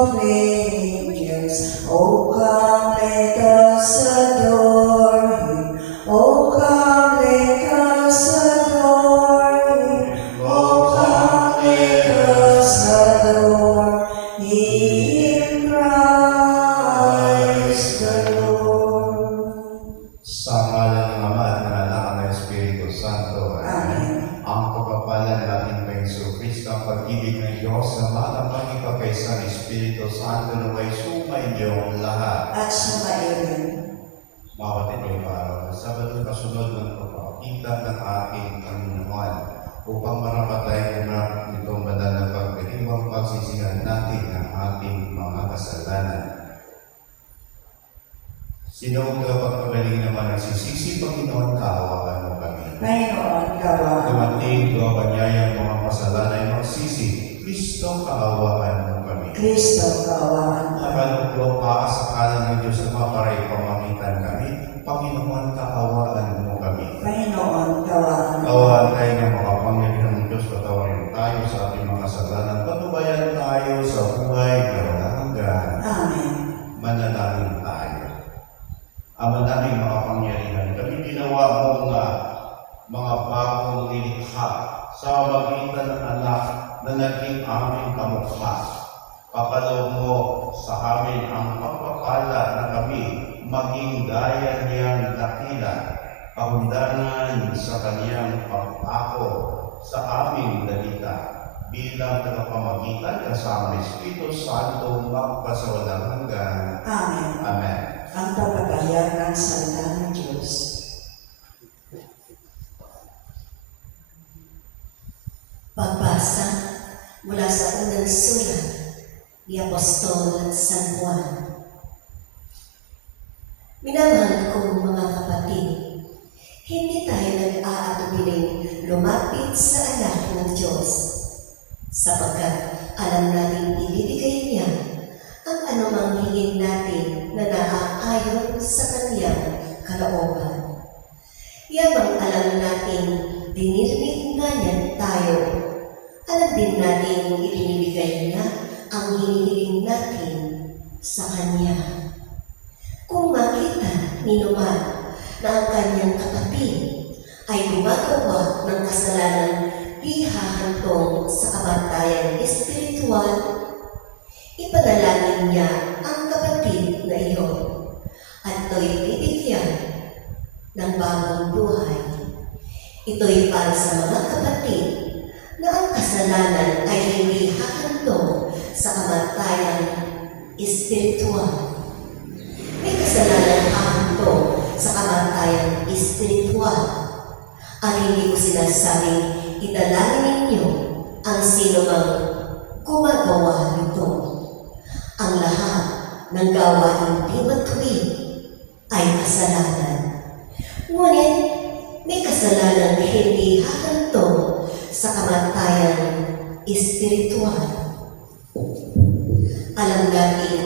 of angels. Oh, come, let us adore Him. Oh, come, let us adore Him. Oh, come, let us adore Him, Christ the Lord. Sa ngalan ng Ama at ng Anak at ng Espiritu Santo. Amen. Ang pagpapalan natin kay Jesucristo, ang pag-ibig ng Diyos, ang pagkikapaysa ng Espiritu Santo na may sumainyo lahat. At sumairin. Mga kapatid, yung araw na Sabado, kasunod ng pagpapakita ng ating Panginoon upang marapatay na itong banal na pagdiriwang pagsisihan natin ng ating mga kasalanan. Sino ang kapagpagaling naman nagsisisi, Panginoon, kaawaan mo kami. Panginoon, kaawaan. Dumating ko ang kanyayang mga kasalanan ay magsisi, Kristo, kaawaan mo kami. Kristo, kaawaan. Nakaluklo ka sa kalan ng Diyos na maparay pamamitan kami, Panginoon, kaawaan mo kami. Panginoon, kaawaan. Kaawaan tayo ng makapangyarihan ng Diyos, patawarin tayo sa ating mga kasalanan, patubayan tayo sa buhay na walang hanggan. Amen. Manalangin tayo. Ama namin makapangyarihan, kami ginawa mo nga mga bagong nilikha sa magitan ng anak na naging aming kamukha. Papalaw mo sa amin ang pagpapala na kami maging gaya niyang dakila, kahundanan sa kaniyang pagpako sa aming dalita bilang tagapamagitan kasama ng Espiritu Santo magpasawalang hanggan. Amen. Amen. Ang pagpapahayag ng salita ng Diyos. Pagbasa mula sa unang sulat ni Apostol San Juan. Minamahal kong mga kapatid, hindi tayo nag-aatubiling lumapit sa anak ng Diyos, sapagkat alam natin ibibigay niya ang anumang hingin natin na naaayon sa kaniyang kalooban. Yamang alam natin dinirinig nga niya tayo, alam din natin ibinibigay niya ang hinihiling natin sa Kanya. Kung makita ni naman na ang kanyang kapatid ay gumagawa ng kasalanan di hahantong sa kamatayan espiritual, ipanalangin niya ang kapatid na iyon at ito'y bibigyan ng bagong buhay. Ito'y para sa mga kapatid na ang kasalanan ay hindi hahantong sa kamatayan espiritual. May kasalanan hahantong sa kamatayan espiritual. Ang hindi ko sinasabing idalangin ninyo ang sino mang gumagawa nito. Ang lahat ng gawain di matuwid ay kasalanan. Ngunit may kasalanan na hindi hahantong sa kamatayan espiritual. Alam natin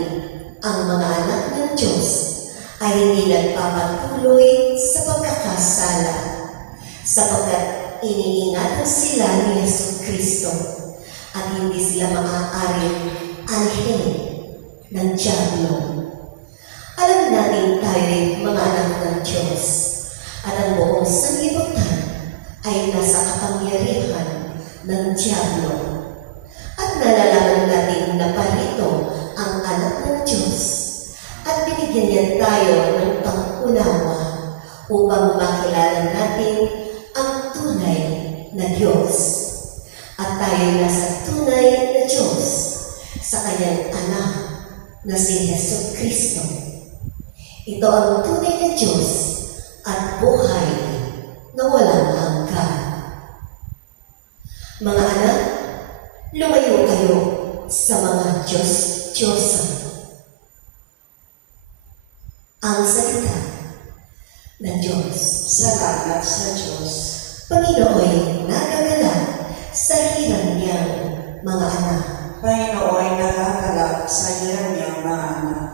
ang mga anak ng Diyos ay hindi nagpapatuloy sa pagkakasala sapagkat iniingatan sila ni Jesucristo at hindi sila maaaring anhin ng Diablo. Alam natin tayo'y mga anak ng Diyos at ang buong sanlibutan ay nasa kapangyarihan ng Diablo. At nalalaman natin na parito ang anak ng Diyos at binigyan niya tayo ng pang-unawa upang makilala natin ang tunay na Diyos. At tayo nasa tunay na Diyos sa kanyang anak na si Jesucristo. Ito ang tunay na Diyos at buhay na walang hanggan. Mga anak, lumayo kayo sa mga Diyos-Diyosan. Ang salita ng Diyos. Salamat sa Diyos. Panginoon nagagalak sa hirang niyang mga anak. Panginoon, nakakalak sa hirang niyang mga anak.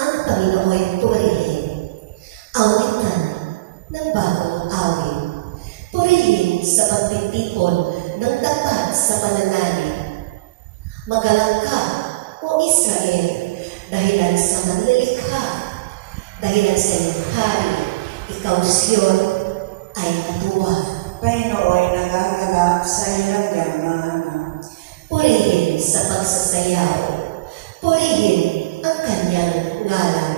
Ang Panginoon purihin, awitan ng bagong awit. Purihin sa pagtitipon ng tapat sa pananalig. Magalang ka o o Israel, dahilan sa manlilikha, dahilan sa iyong hari, ikaw Siyon ay natuwa. Painooy nagagalak sa iyong mga anak. Purihin sa pagsasayaw, purihin ang kanyang ngalan.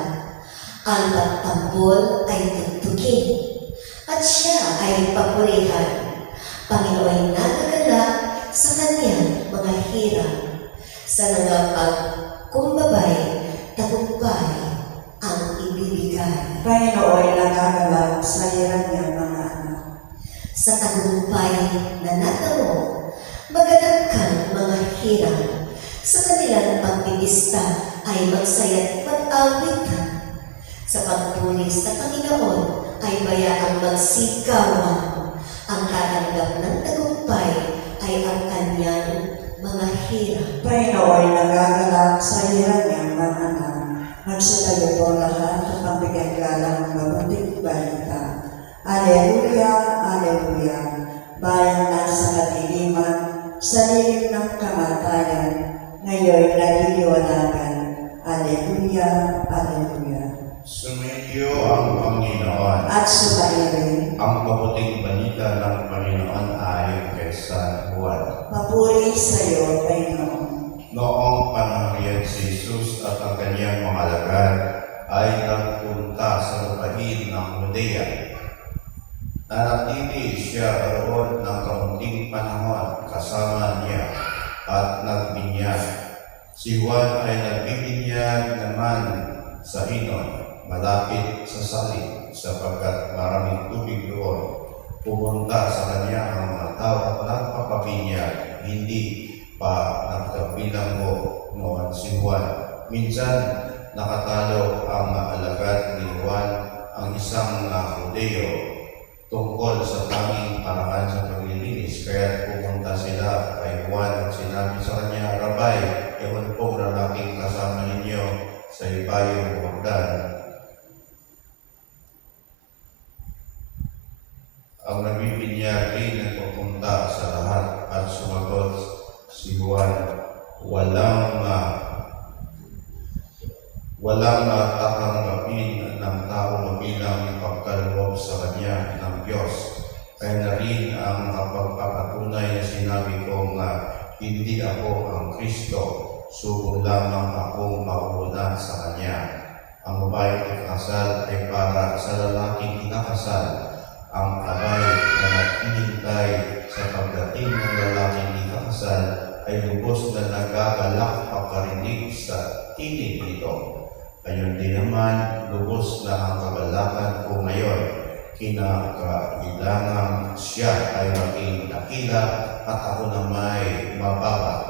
Ang pagtambol ay tugtugin, at siya ay papurihan. Panginoon nagagalak sa kanyang mga hirap, sa nangapagkumbabay, tagumpay ang ibibigay. Painooy nagagalak sa iyong mga anak. Sa tagumpay na natamo, maganap kang mga hirap. Sa kanilang pagpipista ay magsaya't mag-awitan. Sa pagpuli sa Panginoon ay bayaang magsigawan. Ang karanggap ng tagumpay ay ang kanyang mga hirap. Painooy nagagalak sa iyong mga anak. Nagsitayo po lahat at pagbigyan galang ng mabuting balita. Aleluya, aleluya. Bayan na sa kadiliman, sa lilim ng kamatayan, ngayon naliliwanagan. Aleluya, aleluya. Sumainyo ang Panginoon. At sumairin, Ang mabuting balita ng Panginoon ayon kay San Juan. papuri sa iyo, Panginoon. Noong panahon si Jesus at ang kanyang mga alagad ay nagpunta sa lupain ng Judea. Nanatili siya roon ng kaunting panahon kasama niya at nagbinyag. Si Juan ay nagbibinyag naman sa Hinon, malapit sa Salim, sapagkat maraming tubig doon. Pumunta sa kanya ang mga tao at nagpapabinyag, hindi pa nagkabilanggo noon si Juan. Minsan nakatalo ang alagad ni Juan ang isang Hudeo tungkol sa tanging paraan sa paglilinis, kaya pumunta sila kay Juan at sinabi sa kanya, Rabay, ewan pong lalaking kasama ninyo sa ibayong Jordan ang nagbibinyag rin nagpupunta sa lahat, at sumagot si Juan, walang tatanggapin ng tao bilang ipagkaloob sa kanya ng Diyos. Kaya na rin ang nakapagpapatunay na sinabi ko nga, hindi ako ang Kristo, sugo lamang akong mauna sa kanya. Ang babaeng ikasal ay para sa lalaking inakasal. Ang abay na naghihintay sa pagdating ng lalaking ikakasal ay lubos na nagagalak pagkarinig sa tinig nito. Gayon din naman, lubos na ang kagalakan ko ngayon. Kinakailangan siya ay maging dakila at ako na may mababa.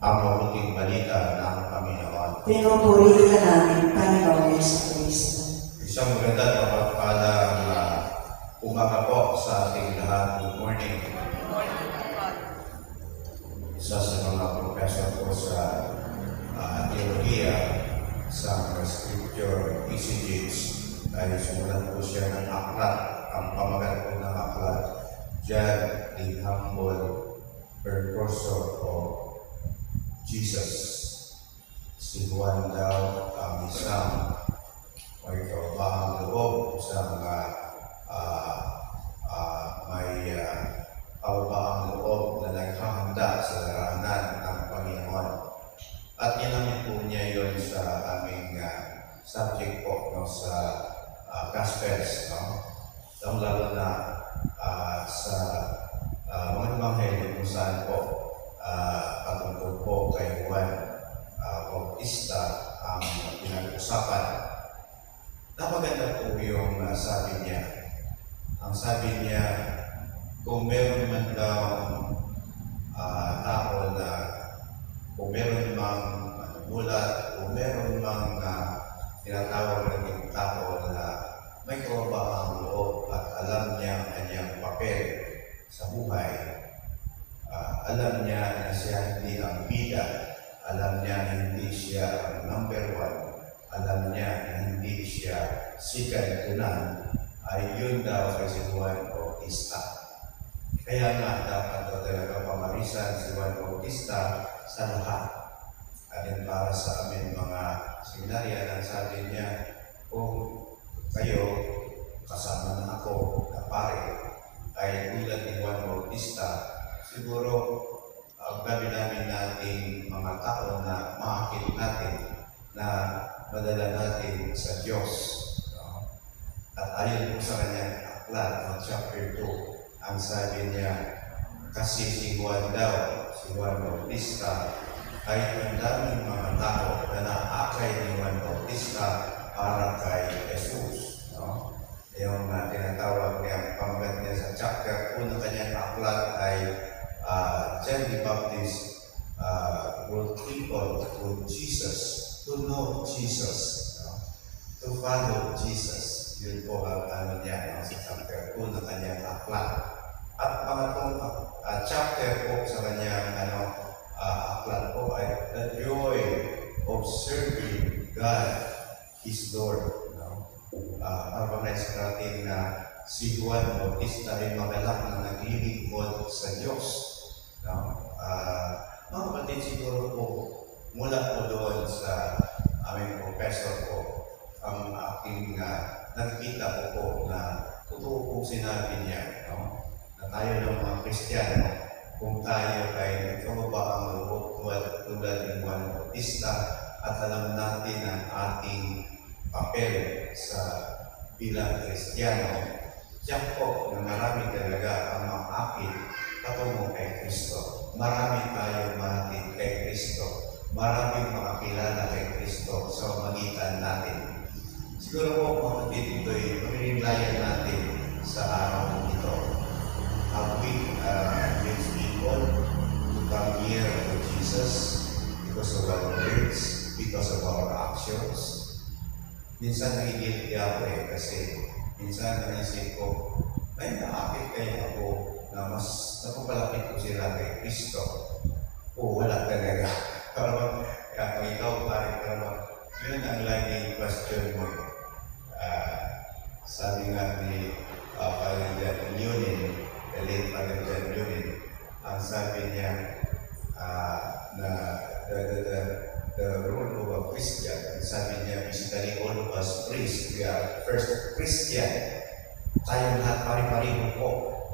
Ang mabuting balita ng Panginoon. Pinupuri ka namin, Panginoon Yesu Cristo. Isang magandang mapagpalang umaga po sa ating lahat. Good morning. Isa sa mga professor ko sa teolohiya sa Scripture Exegetes ay sumulat po siya ng aklat. Ang pamagat po ng aklat, John the Humble Precursor of Jesus. Si Juan daw ang isang may kaubahang loob, isang may kaubahang loob na naghahanda sa daranan ng Panginoon. At ginamit po niya yun sa aming subject po no, sa Gospels. No? Lalo na sa mga ebanghelyo kung saan po patungkol po kay Juan Bautista ang pinag-usapan. Napaganda po yung sabi niya. Ang sabi niya, kung meron man daw tao na kung meron mang mulat, kung meron mang tinatawag ng tao na may kababahang loob at alam niya ang kanyang papel sa buhay, alam niya na siya hindi ang bida, alam niya na hindi siya ang number one, alam niya na hindi siya second to none, ay yun daw kay si Juan Bautista. Kaya nga dapat daw talaga pamarisan si Juan Bautista sa lahat. At para sabi niya, kung kayo, kasama na ako na pare, ay tulad ni Juan Bautista, siguro ang gabi namin nating mga tao na makakit natin na madala natin sa Diyos. No? At ayon po sa kanyang aklat ng chapter 2, ang sabi niya, kasi si Juan Bautista, ay ang daming mga tao na naakay ni Juan Bautista para kay Jesus. No? Yung tinatawag niya, pamagat niya sa chapter 2 ng kanyang aklat ay John the Baptist brought people to Jesus, to know Jesus, no? To follow Jesus. Yun po ang niya sa chapter 2 ng kanyang aklat. At pangatong chapter po sa kanyang aklat po ay the joy of serving God, His Lord. No? Organize natin na si Juan Bautista ay magalak na naglilingkod sa Diyos. No? Mga kapatid, siguro po, mula po doon sa aming professor ko, ang aking nakikita ko po na totoo pong sinabi niya, no? Na tayo ng mga Kristiyano, kung tayo ay nagkababa ang loob tulad ni Juan Bautista at alam natin ang ating papel sa bilang Kristiyano, tiyak po na marami talaga ang makakit patungo kay Kristo. Marami tayong mahatid kay Kristo. Maraming makakilala kay Kristo sa magitan natin. Siguro po mga kapatid, ito'y pamilinglayan natin sa araw ito. Have we these people to come here to Jesus because of our words, because of our actions? Minsan nagigilty ako kasi minsan naisip ko, may naakit kaya ako na mas napapalapit ko sila kay Kristo. O wala talaga. Parang kung ikaw parang yun ang laging question mo. Sabi nga ni Father John Newman, the late Father John Newman, ang sabi niya na the role of a Christian, sabi niya, basically all of us priests, we are first Christian. Tayo lahat pari-pariho po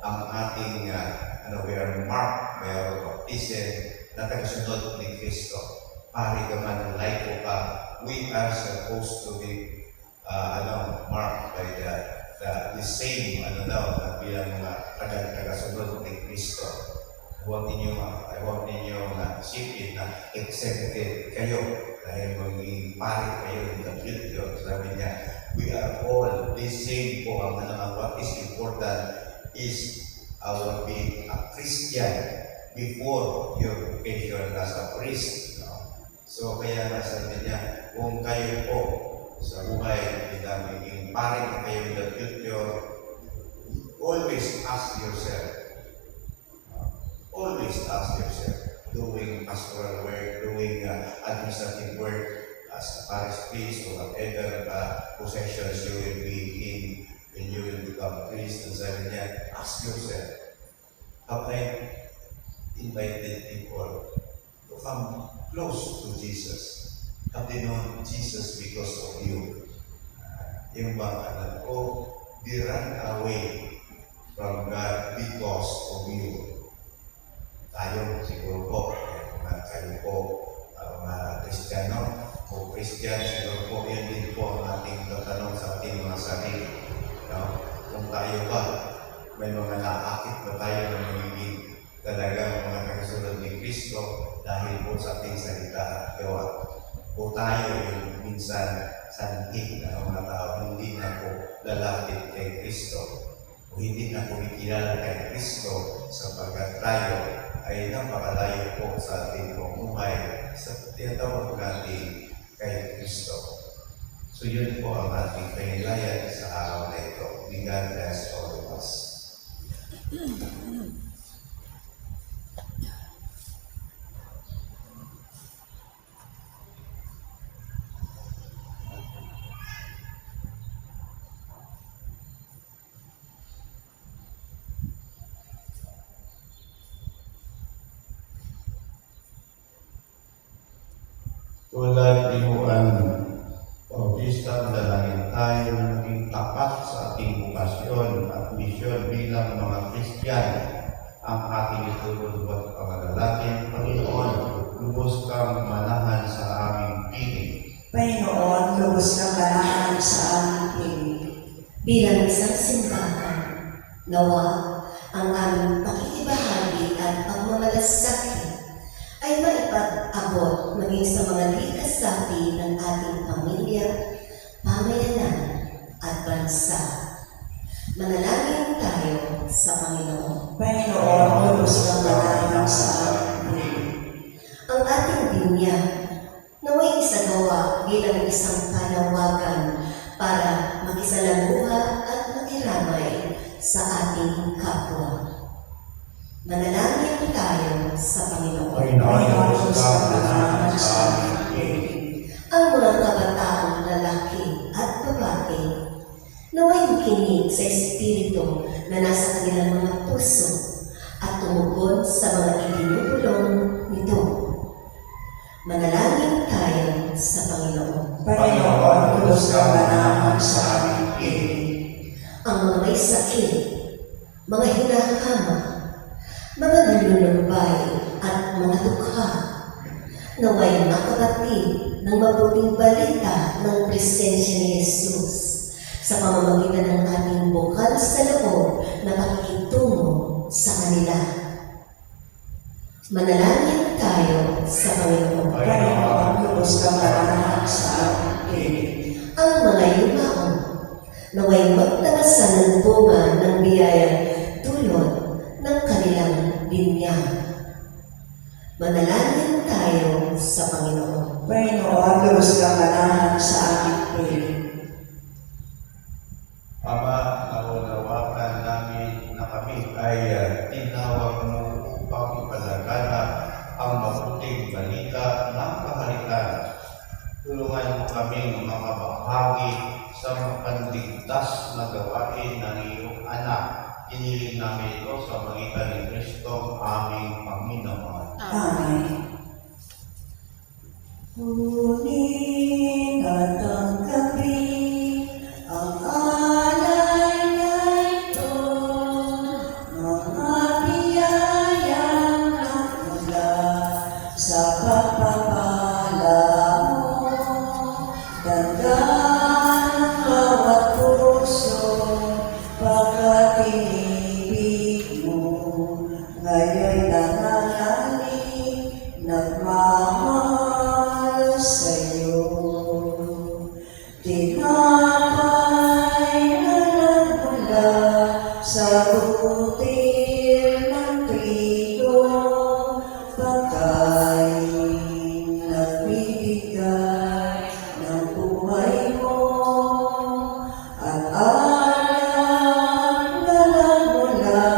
ang ating, we are marked by our baptism na tagasunod ni Kristo. Pari ka man, laiko ka, we are supposed to be marked by the same na bilang mga tagasunod ni Kristo. Huwag ninyo isipin na exempted kayo dahil maging pari kayo in the future. Sabi niya, we are all the same po. What is important is our being a Christian before your vocation as a priest. No? So kaya sabi niya, kung kayo po sa buhay na maging pari na kayo in the future, always ask yourself, doing pastoral work, doing administrative work as a parish priest or whatever possessions you will be in when you will become priest. And sabi niya, ask yourself, have I invited people to come close to Jesus? Have they known Jesus because of you? Yung mga they run away from God because of you. Tayo, siguro po, kayo po, mga Kristiyano, o Christian, siguro po, yun din po ang ating tatanong sa ating mga sarili. No? Kung tayo ba, may mga naakit ba tayo na magiging talagang mga tagasunod ni Kristo dahil po sa ating salita at gawa. O tayo yung minsan sanhig na mga tao, hindi na po lalapit kay Kristo. O hindi na po ikilala kay Kristo sapagkat tayo ay napakalayo po sa ating pamumuhay sa tinatawag natin kay Kristo. So yun po ang ating panilayan sa araw na ito. May God bless all of us. Tulad ni Juan Bautista, dalangin tayo na naging tapat sa ating bukasyon at misyon bilang mga Kristiyan. Ang ating itulog at pangalalakin, Panginoon, lubos kang manahan sa aming piling. Panginoon, lubos kang manahan sa aming piling. Bilang isang simbahan, nawa ang aming pakikibahagi at pagmamalasakit ay maipag-abot maging sa mga likasati ng ating pamilya, pamayanan at bansa. Manalangin tayo sa Panginoon. Panginoon, lubos kang manahan sa aming piling. Ang ating binyag naway isagawa bilang isang panawagan para makisalamuha at makiramay sa ating kapwa. Manalangin tayo sa Panginoon. Panginoon, lubos kang manahan sa aming piling. Ang mga kabataang lalaki at babae naway makinig sa Espiritu na nasa kanilang mga puso at tumugon sa mga ibinubulong nito. Manalangin tayo sa Panginoon. Panginoon, lubos kang manahan sa aming piling. Ang mga may sakit, mga hinahama, mga nalunumbay at mga dukha, naway makabatid ng mabuting balita ng presensya ni Jesus sa pamamagitan ng ating bukal sa loob na pakikitungo sa kanila. Manalangin tayo sa Panginoon. Panginoon, lubos kang manahan sa aming piling. Ang mga yumaon, naway magtabasan ng bunga ng biyaya tulad ng kanilang binyag. Manalangin tayo sa Panginoon. Panginoon, lubos kang manahan sa aming piling. Ama, naunawakan namin na kami ay tinawag mo upang ipalaganap ang mabuting balita ng kaharian. Tulungan mo kaming makabahagi sa mapanligtas na gawain ng iyong anak. Iniling namin ito sa magitan ni Kristo, aming Panginoon. Amen. Huli at ang gabi, ang alay na ito, mga biyayang nagmula sa pagpapala mo. Dandan ang bawat puso, pagkat inibig mo, ngayon nananalig, nagmamahal sa'yo. Tinapay na nagmula sa butil ng trigo, pagkain nagbibigay ng buhay mo, at alam na nagmula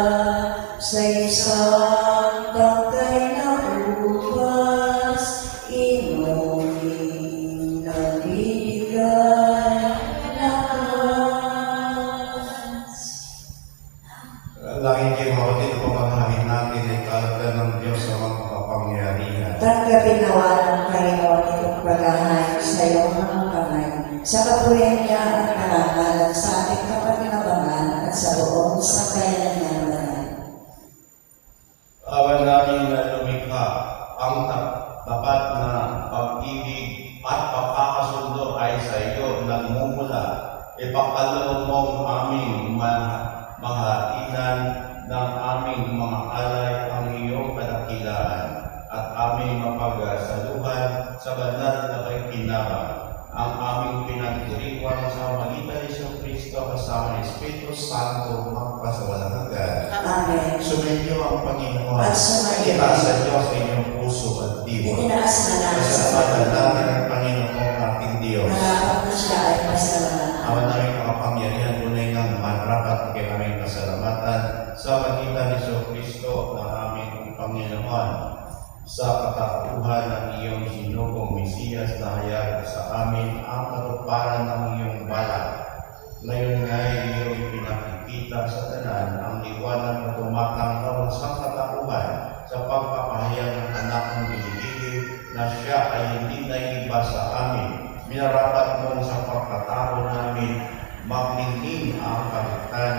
sa isang tangkay na ubas, inumin nagbibigay ng lakas. Langit kayo kapatid, pamamahalin natin ay kalagdan ng Diyos sa mga kapangyarihan. Tanggapin nawa ng Panginoon itong paghahanap sa iyong mga kamay, sa kapurihan niya at karangalan sa ating kapakinabangan at sa buong sakayan niya naman. Awan namin na lumikha ang tapat na pag-ibig at pagkakasundo ay sa iyo nagmumula. Ipagkaloob mong aming mahainan ng aming mga alay ang iyong kadakilaan at aming mapagsaluhan sa banal na pakikinabang. Ang aming pinagdiriwang sa magitan ni Kristo kasama ng Espiritu Santo magpasawalang hanggan. Amen. Sumainyo ang Panginoon. At sumainyo. Itaasa niyo sa inyong puso at diwa. Itinaas na namin sa Pasalamatan natin ang Panginoon ating Diyos. Malapit na siya ay pasalamat. Awan namin makapangyarihan tunay ng marapat kay aming pasalamatan sa magitan ni Kristo na aming Panginoon. Sa katauhan ng iyong sinugong Mesiyas na hayag sa amin ang katuparan ng iyong balak. Ngayon nga'y iyong ipinakikita sa tanan ang liwanag na tumatangkaw sa katauhan sa pagpapahayag ng anak ng binibigay na siya ay hindi naiiba sa amin. Minarapat mong sa pagkatao namin, magningning ang kaligtan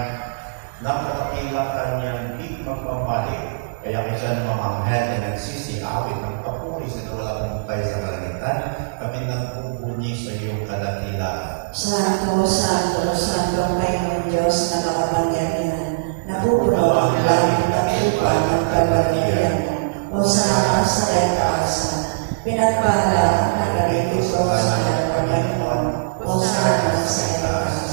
ng katakilakan niyang di magpapalik. Kaya kaysa ng mga anghel na nagsisiawit ng papuri sa nawalang hintay sa kalangitan, kami nagpupuni sa iyong kadakilaan. Santo, Santo, Santo ang Panginoon Diyos na makapangyarihan, napupuno ang langit at lupa ng kapangyarihan mo. O sana sa kaitaasan, pinagpala ang nagalito sa Panginoon. O sana sa kaitaasan.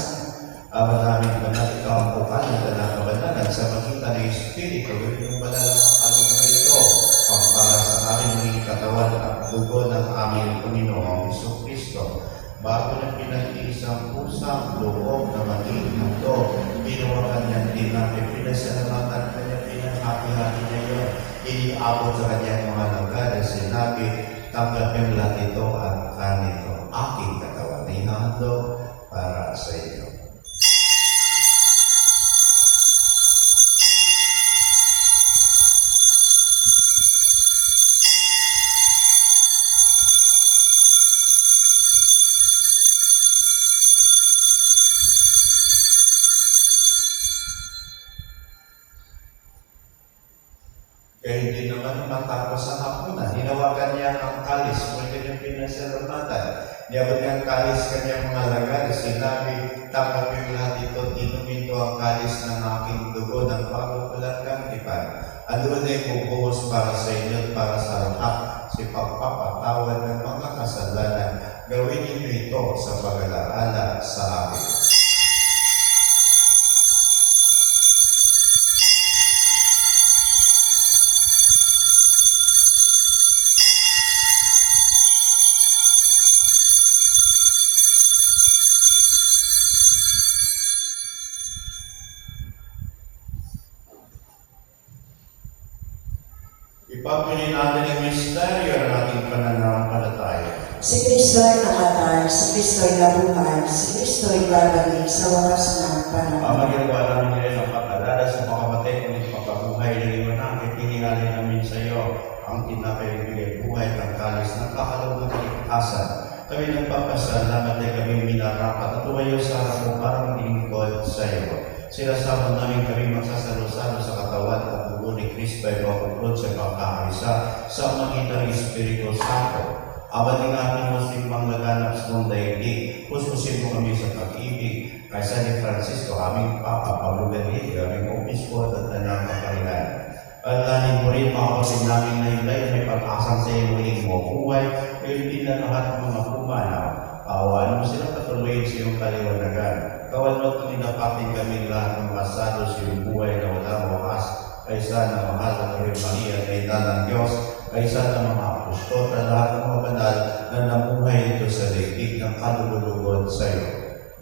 Ama namin banal, ikaw ang bukal ng dalang kabanalan sa magitan ng Espiritu, gawin yung banal ng kalungan ito, pagpara sa amin ng katawan at dugo ng aming Panginoong Jesucristo. Bago na pinag-iisang pusang loob na maging mundo, ginawa kanyang din natin, pinasalamatan kanya, pinahati-hati niya yun, iniabot sa kanyang mga langgan na sinabi, tanggapin lahat ito at kanito, aking katawan na ihahandog para sa inyo. Kaya hindi naman matapos ang hapunan. Hinawakan niya ang kalis, kung kanyang pinasalamatan. Niyabot niya ang kalis kanyang mga lagar. Sinabi, tanggapin lahat ito, inumin ko ang kalis ng aking dugo ng pagkukulang kantipan. Ano na ibubuhos para sa inyo at para sa lahat si pagpapatawad ng mga kasalanan. Gawin niyo ito sa pag-alaala sa akin. Ipagpili natin ang misteryo ng ating pananampalataya. Si Kristo ay namatay, si Kristo ay nabuhay, si Kristo ay babalik sa wakas ng panahon. Ang magagawa namin ngayon ang pag-alala sa pagkamatay kung ipagpabuhay ng iwan namin, pinilali namin sa iyo ang tinapay-bigay buhay ng kalis ng kakalawang ng kaligtasan. Kami nagpapasalamat ay kami minarapat at tumayo sa harap mo para maglingkod sa iyo. Sinasama namin kami magsasalo-salo sa katawan at dugo ni Kristo ay mapupunod sa pagkakaisa sa magitan ng Espiritu Santo. Awaling namin mo simbang laganap sa mong daigdig, puspusin mo kami sa pag-ibig, kaysa ni Francisco, aming Papa, Pablo Benito, aming Obispo at tanang kaparihan. Alalanin mo rin mga kapatid namin na hilay na may pag-asang sa iyo muling mo buhay, kayo din na lahat ng mga pumanaw. Pawaan mo sila patuloyin sa iyong kaliwanagan. Kawalot kung inapatin kami lahat ng masado sa iyong buhay na walang wakas, kaysa na mahal ang Maria na ina ng Diyos, kaysa ng mga apostol at lahat ng mga banal na namuhay ito sa daigdig ng kalulugod sa iyo.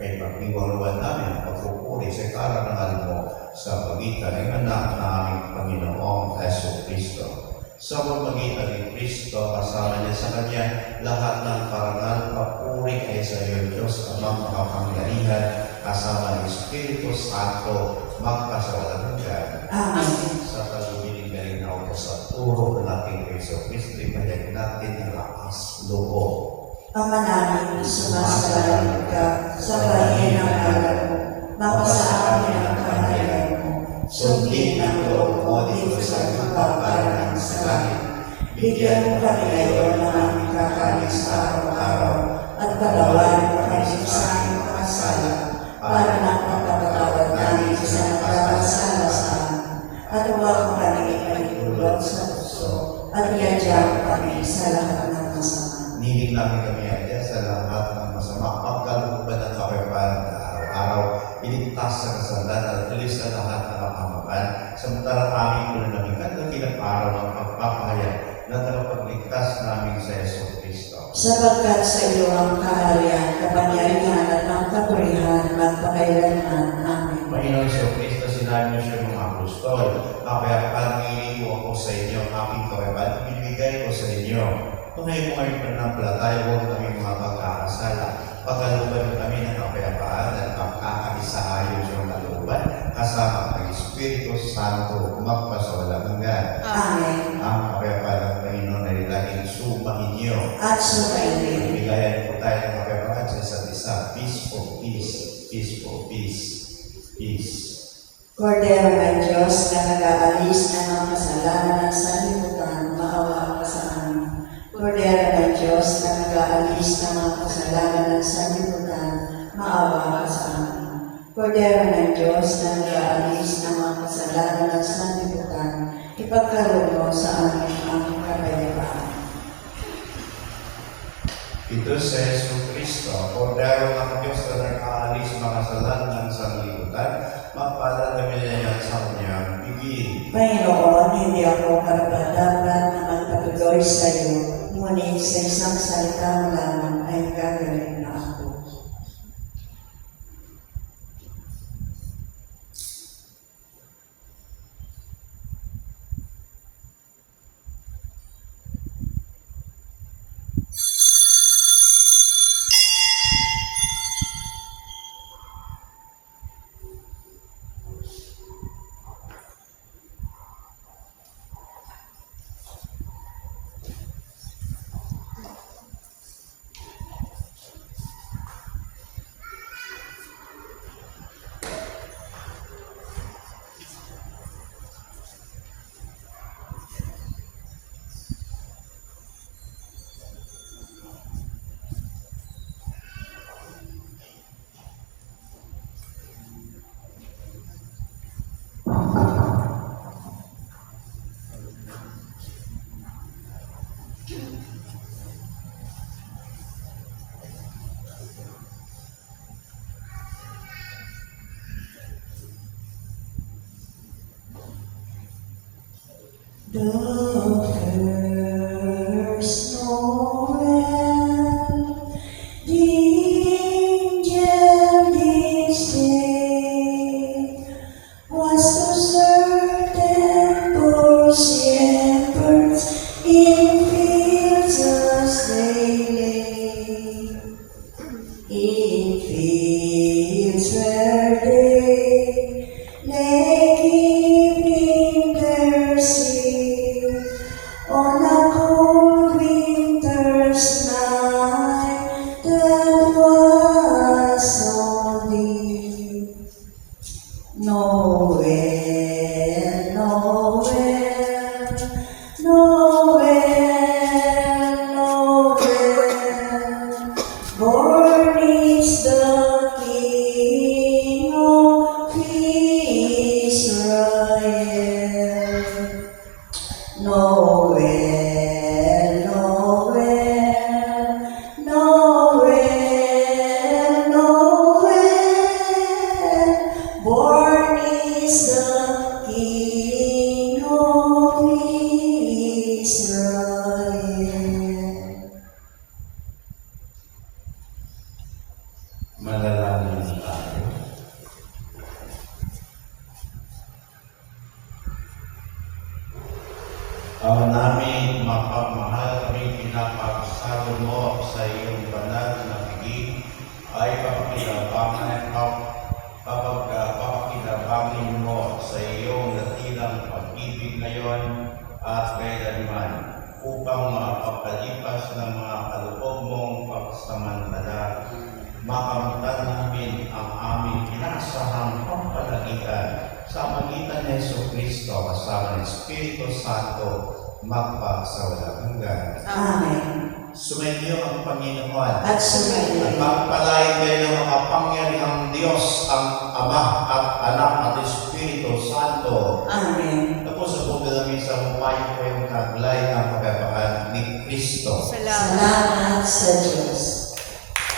Kay pagniwalawan namin ang pagpupuri sa karangal mo sa pagitan ng anak na aming Panginoong Jesucristo. Sa pamagitan ni Kristo, kasama niya sa Kanya, lahat ng parangal, papuri ay sa iyo, Diyos, amang makapangyarihan, kasama ng Espiritu Santo, magpasawalang hanggan. Amen. Sa talubinig na rin ako sa turo ng ating Kristo Kristo, ipahayag natin ang lakas loob. Ama namin, sumasalangit ka, sa bayan ng ngalan mo, mapasa amin ang kaharian mo. Sundin ang loob mo dito sa pagpapalang sa langit. Bigyan mo kami ngayon ng aming kakanin sa araw-araw, at pagawan mo kami sa aming makasala, para ng pagpapatawad namin sa nakakasala sa amin. At huwag mo kami ipanipulot sa puso, at iadya mo kami sa lahat ng masama. Nilig namin kami adya sa lahat ng masama, pagkalugban ng kapayapaan na araw-araw, iligtas sa kasalanan at alis sa lahat ng kapamakan, samantalang aming pinanamikan ng ilang araw ng pagpapahayag na tagapagligtas namin sa Jesucristo. Sapagkat sa iyo ang kaharian, kapangyarihan at ang kapurihan, magpakailanman. Amen. Panginoon Jesucristo, sinabi niyo sa mga apostol, kapayapaan ngilin ko ako sa inyo, ang aking kapayapaan, binibigay ko sa inyo. Tunay mo ngayon pananampalataya, huwag kami mga pagkakasala. Pagkalooban kami ng kapayapaan at pagkakaisaayon sa kalooban, kasama ng Espiritu Santo, magpasawalang hanggan. Amen. Ang kapayapaan ng Panginoon ay laging sumainyo. At sumainyo. Bigayan po tayo ng kapayapaan sa isa't isa. Peace Kordero ng Diyos na nag-aalis ng mga kasalanan ng sanlibutan, maawa ka sa amin. Kordero ng Diyos na nag-aalis ng mga kasalanan ng sanlibutan, maawa ka sa amin. Kordero ng Diyos na nag-aalis ng mga kasalanan ng sanlibutan, ipagkaloob mo sa amin ang kapayapaan. Ito si Yesu Kristo, Kordero ng Diyos na nag-aalis mga kasalanan ng sanlibutan, magpala kami niya sa kanyang bibig. Panginoon, hindi ako karapat-dapat na magpatuloy sa iyo, ngunit sa isang salita mo lamang ay gagawin na ako. The first Noel, the angel did say, was to certain poor shepherds in fields as they lay, in fields where they lay keeping their seed. On a cold winter's night that was only Noel, Noel, Noel, Noel. Born is the King of Israel. Noel, Noel, Noel, Noel. Born is the King of Israel. Manalangin tayo. Ama namin, mapagmahal kami pinapagsalo mo sa iyong banal na piging ay papakilabangin mo sa iyong dakilang pag-ibig ngayon at kailanman upang mapapalipas ng mga kaloob mong pagsamantala. Makamtan namin ang aming pinasahang pampalagitan sa magitan ni Yesu Kristo kasama ng Espiritu Santo magpaksawalang hanggan. Amen. Sumainyo ang Panginoon At sumainyo. at magpalain kayo ng makapangyarihang Diyos ang Ama at Anak at Espiritu Santo. Amen. Tapos sa po namin sa humayo ko yung taglay ng kapayapaan ni Kristo. Salamat sa Diyos.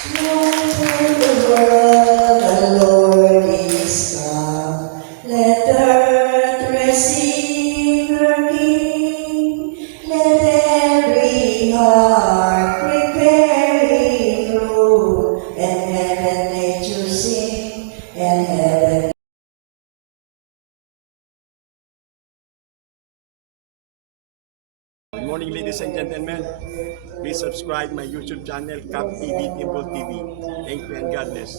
Joy to the world, the Lord is come. Let earth receive her King. Let every heart prepare Him room. And heaven nature sing, and heaven. Good morning, ladies and gentlemen. Please subscribe my YouTube channel, Cap TV, Timble TV. Thank you and God bless.